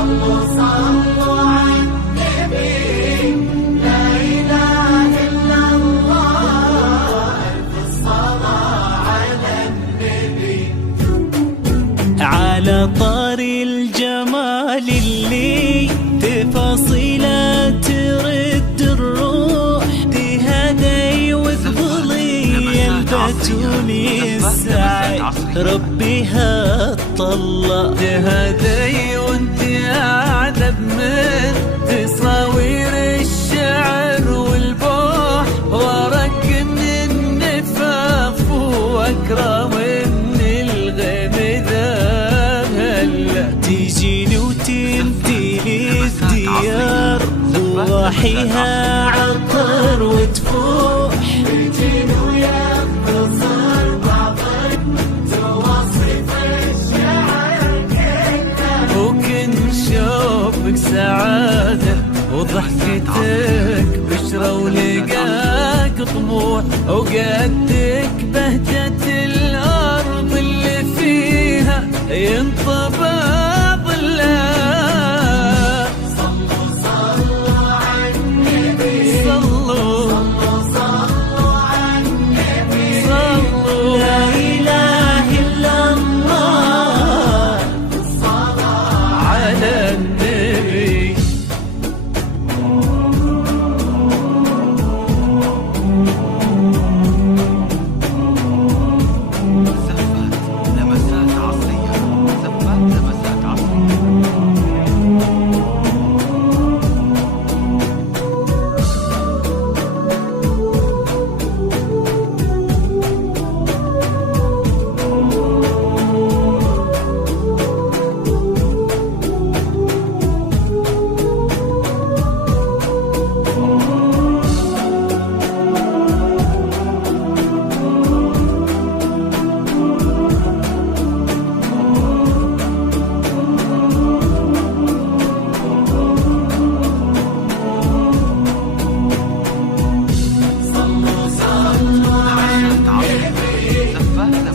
صلوا صلوا على النبي، لا إله إلا الله، ألف الصلاة على النبي. على طاري الجمال اللي تفاصيله ترد الروح، تهدي وقبلي البتول السعي ربيها طلع، تهدي وانت اعذب من تصاوير الشعر والبوح، وارق من النفاف واكرم من الغيم ذا هلا، تجيني وتمتلي الديار بروحيها عطر وتفوح، تجيني ويختصر بعض توصف الشعر كله، وكن شوفك سعادة وضحكتك بشرى ولقاك طموح، وقدك بهجة الأرض اللي فيها ينطبع ظلها. صلوا صلوا على النبي، صلوا صلوا على النبي، صلوا لا إله إلا الله، الصلاة على النبي. لمسات عصرية، لمسات عصرية. صلوا صلوا على النبي،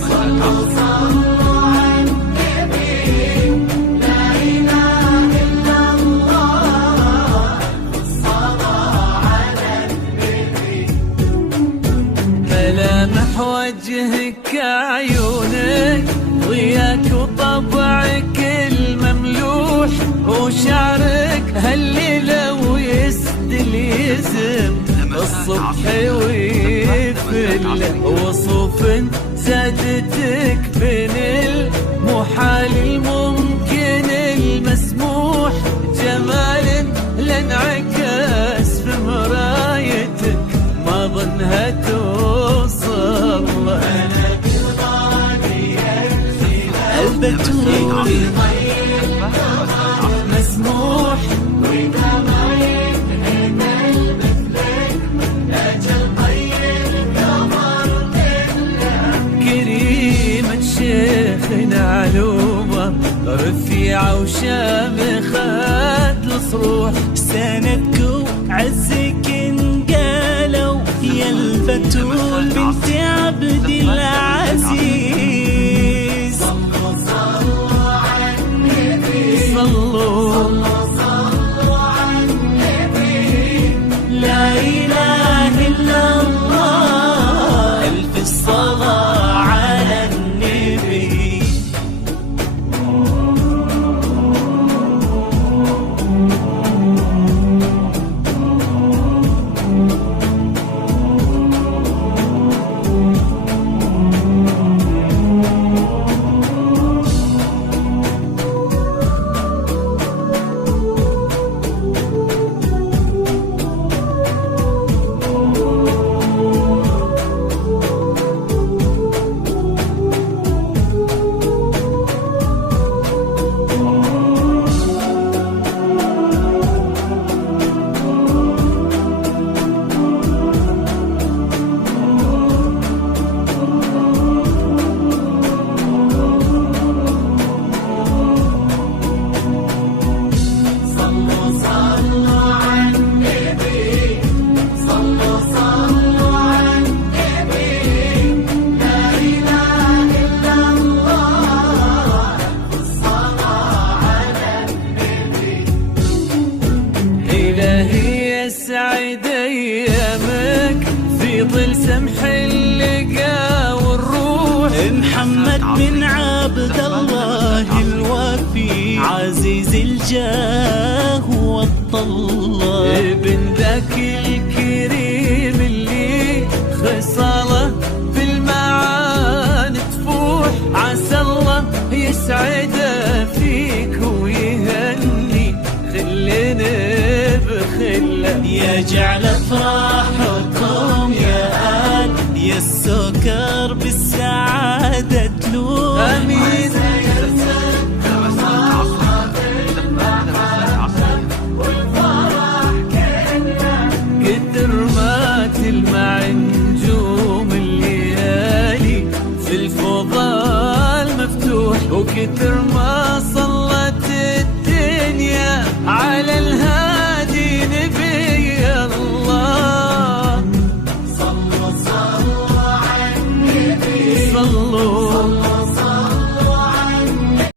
صلوا صلوا على النبي، لا إله إلا الله، الصلاة على النبي. ملامح وجهك عيونك ضياك وطبعك المملوح، وشعرك هالليلة ويسدل يزم الصبح ويفل، وصوف زادتك بين المحال الممكن المسموح، جمال لانعكاس في مرايتك ما ظنها توصل. البتول مسموح وإذا ما يمهن المثلك أجل طيب قمر دله، كريمة شيخنا علومة رفيعة وشامخة الصروح، سندك وعزك انقالوا يا البتول بنت عبد العزيز. صلوا صلوا على النبي، صلوا صلوا على النبي، لا إله إلا الله، ألف الصلاة على النبي. الجاه والطلة، ابن ذاك الكريم اللي خصاله في المعاني تفوح، عسى الله يسعده فيك ويهني خلنا بخله. يجعل افراحكم يا آل يا السكر بالسعادة تلوح. امين. كتر ما تلمع نجوم الليالي في الفضاء المفتوح، وكتر ما